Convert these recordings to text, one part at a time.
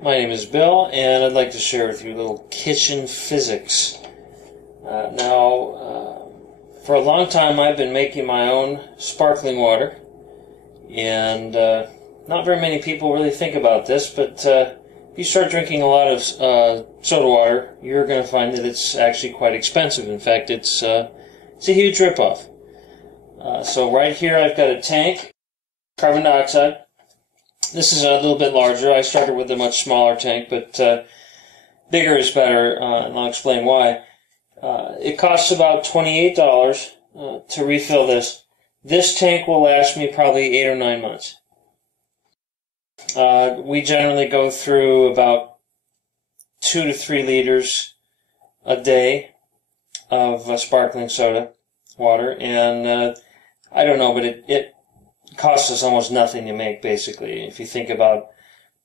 My name is Bill, and I'd like to share with you a little kitchen physics. For a long time I've been making my own sparkling water, and not very many people really think about this, but if you start drinking a lot of soda water, you're going to find that it's actually quite expensive. In fact, it's a huge ripoff. So right here I've got a tank, carbon dioxide. This is a little bit larger. I started with a much smaller tank, but bigger is better, and I'll explain why. It costs about $28 to refill this. This tank will last me probably 8 or 9 months. We generally go through about 2 to 3 liters a day of sparkling soda water, and I don't know, but it costs us almost nothing to make, basically. If you think about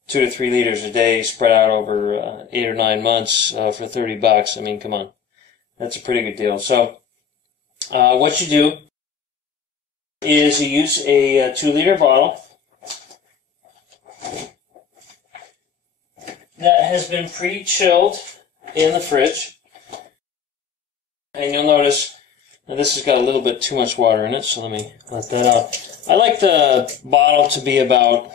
2 to 3 liters a day spread out over 8 or 9 months for $30, I mean, come on. That's a pretty good deal. So what you do is you use a 2-liter bottle that has been pre-chilled in the fridge. And you'll notice now this has got a little bit too much water in it, so let me let that out. I like the bottle to be about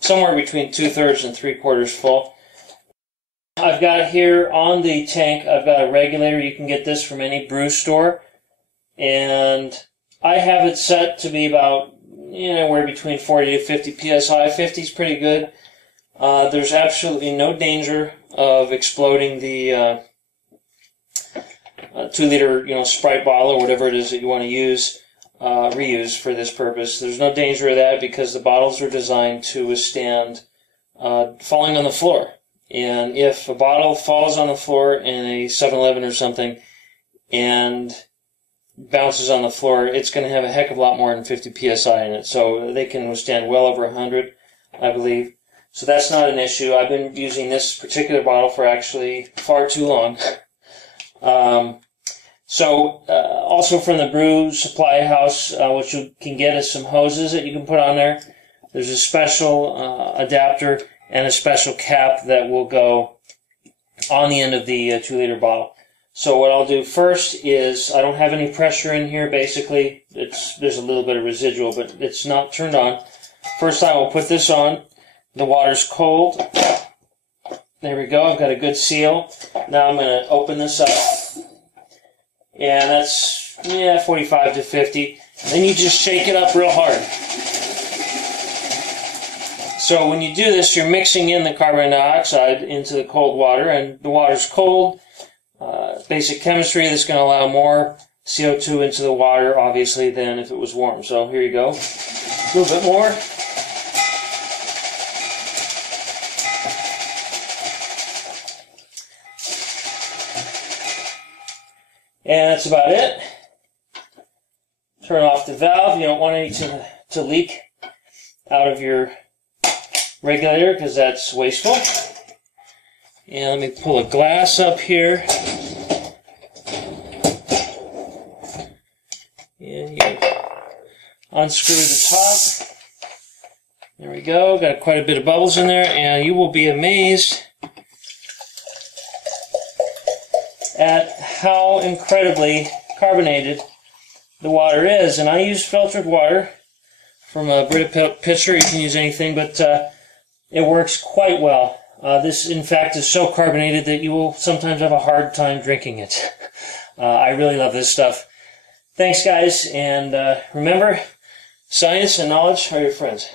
somewhere between 2/3 and 3/4 full. I've got here on the tank, I've got a regulator. You can get this from any brew store. And I have it set to be about anywhere between 40 to 50 psi. 50 is pretty good. There's absolutely no danger of exploding the 2-liter Sprite bottle or whatever it is that you want to use. Reuse for this purpose. There's no danger of that because the bottles are designed to withstand falling on the floor. And if a bottle falls on the floor in a 7-Eleven or something and bounces on the floor, it's going to have a heck of a lot more than 50 psi in it. So they can withstand well over 100, I believe. So that's not an issue. I've been using this particular bottle for actually far too long. Also from the brew supply house, what you can get is some hoses that you can put on there. There's a special adapter and a special cap that will go on the end of the 2-liter bottle. So what I'll do first is, I don't have any pressure in here, basically. There's a little bit of residual, but it's not turned on. First I will put this on. The water's cold. There we go, I've got a good seal. Now I'm going to open this up. And that's 45 to 50. Then you just shake it up real hard. So when you do this, you're mixing in the carbon dioxide into the cold water, and the water's cold. Basic chemistry, that's going to allow more CO2 into the water, obviously, than if it was warm. So here you go. A little bit more. And that's about it. Turn off the valve. You don't want any to leak out of your regulator because that's wasteful. And let me pull a glass up here. And you unscrew the top. There we go. Got quite a bit of bubbles in there, and you will be amazed at how incredibly carbonated the water is. And I use filtered water from a Brita pitcher. You can use anything, but it works quite well. This, in fact, is so carbonated that you will sometimes have a hard time drinking it. I really love this stuff. Thanks, guys, and remember, science and knowledge are your friends.